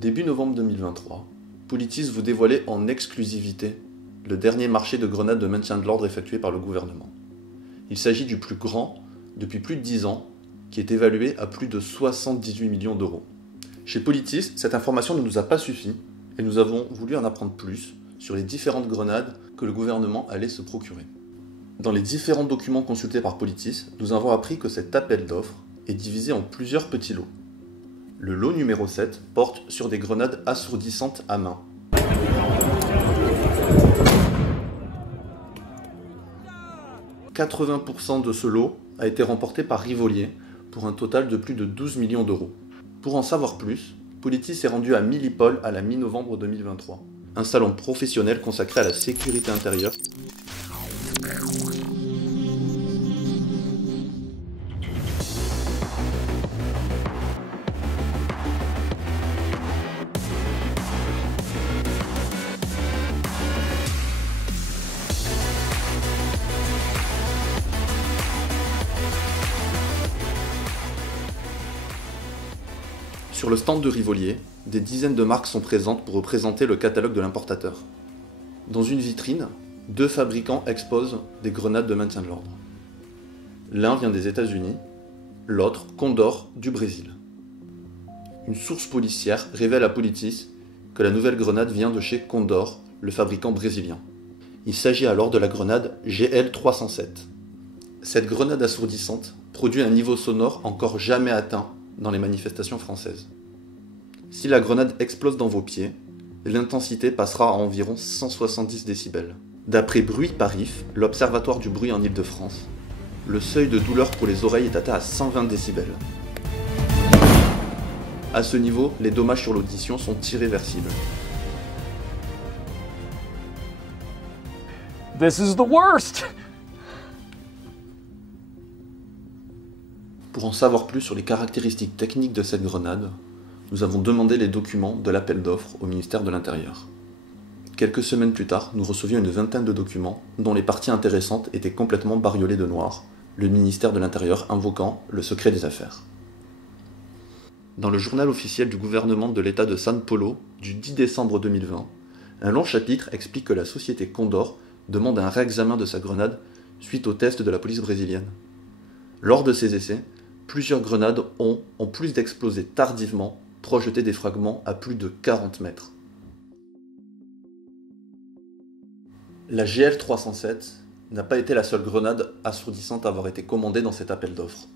Début novembre 2023, Politis vous dévoilait en exclusivité le dernier marché de grenades de maintien de l'ordre effectué par le gouvernement. Il s'agit du plus grand depuis plus de 10 ans, qui est évalué à plus de 78 millions d'euros. Chez Politis, cette information ne nous a pas suffi et nous avons voulu en apprendre plus sur les différentes grenades que le gouvernement allait se procurer. Dans les différents documents consultés par Politis, nous avons appris que cet appel d'offres est divisé en plusieurs petits lots. Le lot numéro 7 porte sur des grenades assourdissantes à main. « 80% de ce lot a été remporté par Rivolier pour un total de plus de 12 millions d'euros. Pour en savoir plus, Politis s'est rendu à Milipol à la mi-novembre 2023, un salon professionnel consacré à la sécurité intérieure. Sur le stand de Rivolier, des dizaines de marques sont présentes pour représenter le catalogue de l'importateur. Dans une vitrine, 2 fabricants exposent des grenades de maintien de l'ordre. L'un vient des États-Unis, l'autre Condor du Brésil. Une source policière révèle à Politis que la nouvelle grenade vient de chez Condor, le fabricant brésilien. Il s'agit alors de la grenade GL307. Cette grenade assourdissante produit un niveau sonore encore jamais atteint dans les manifestations françaises. Si la grenade explose dans vos pieds, l'intensité passera à environ 170 décibels. D'après Bruit Parif, l'Observatoire du bruit en Île-de-France, le seuil de douleur pour les oreilles est atteint à 120 décibels. À ce niveau, les dommages sur l'audition sont irréversibles. This is the worst! Pour en savoir plus sur les caractéristiques techniques de cette grenade, nous avons demandé les documents de l'appel d'offres au ministère de l'Intérieur. Quelques semaines plus tard, nous recevions une vingtaine de documents dont les parties intéressantes étaient complètement bariolées de noir, le ministère de l'Intérieur invoquant le secret des affaires. Dans le journal officiel du gouvernement de l'État de São Paulo du 10 décembre 2020, un long chapitre explique que la société Condor demande un réexamen de sa grenade suite aux tests de la police brésilienne. Lors de ces essais, plusieurs grenades ont, en plus d'exploser tardivement, projeté des fragments à plus de 40 mètres. La GL307 n'a pas été la seule grenade assourdissante à avoir été commandée dans cet appel d'offres.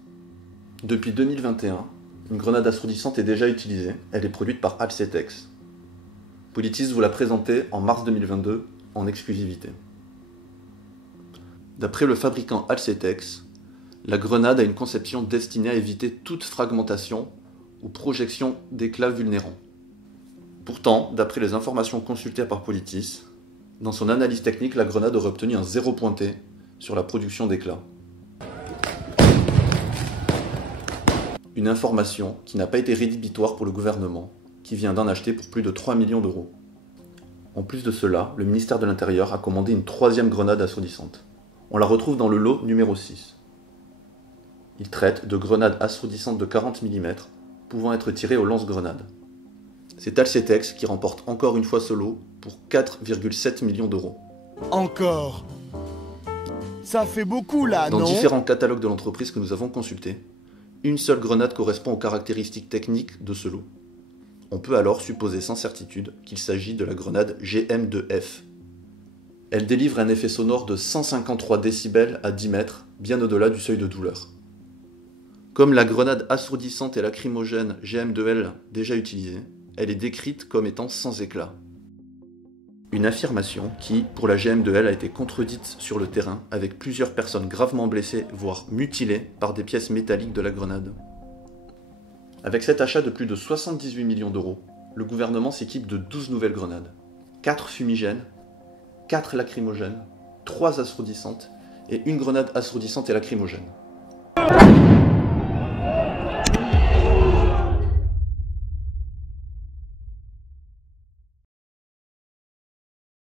Depuis 2021, une grenade assourdissante est déjà utilisée, elle est produite par Alcetex. Politis vous l'a présentée en mars 2022 en exclusivité. D'après le fabricant Alcetex, la grenade a une conception destinée à éviter toute fragmentation ou projection d'éclats vulnérants. Pourtant, d'après les informations consultées par Politis, dans son analyse technique, la grenade aurait obtenu un 0 pointé sur la production d'éclats. Une information qui n'a pas été rédhibitoire pour le gouvernement, qui vient d'en acheter pour plus de 3 millions d'euros. En plus de cela, le ministère de l'Intérieur a commandé une 3e grenade assourdissante. On la retrouve dans le lot numéro 6. Il traite de grenades assourdissantes de 40 mm, pouvant être tirées au lance-grenades. C'est Alcetex qui remporte encore une fois ce lot pour 4,7 millions d'euros. Encore? Ça fait beaucoup là, non? Dans différents catalogues de l'entreprise que nous avons consultés, une seule grenade correspond aux caractéristiques techniques de ce lot. On peut alors supposer sans certitude qu'il s'agit de la grenade GM2F. Elle délivre un effet sonore de 153 décibels à 10 mètres, bien au-delà du seuil de douleur. Comme la grenade assourdissante et lacrymogène GM2L déjà utilisée, elle est décrite comme étant sans éclat. Une affirmation qui, pour la GM2L, a été contredite sur le terrain avec plusieurs personnes gravement blessées, voire mutilées par des pièces métalliques de la grenade. Avec cet achat de plus de 78 millions d'euros, le gouvernement s'équipe de 12 nouvelles grenades, 4 fumigènes, 4 lacrymogènes, 3 assourdissantes et une grenade assourdissante et lacrymogène.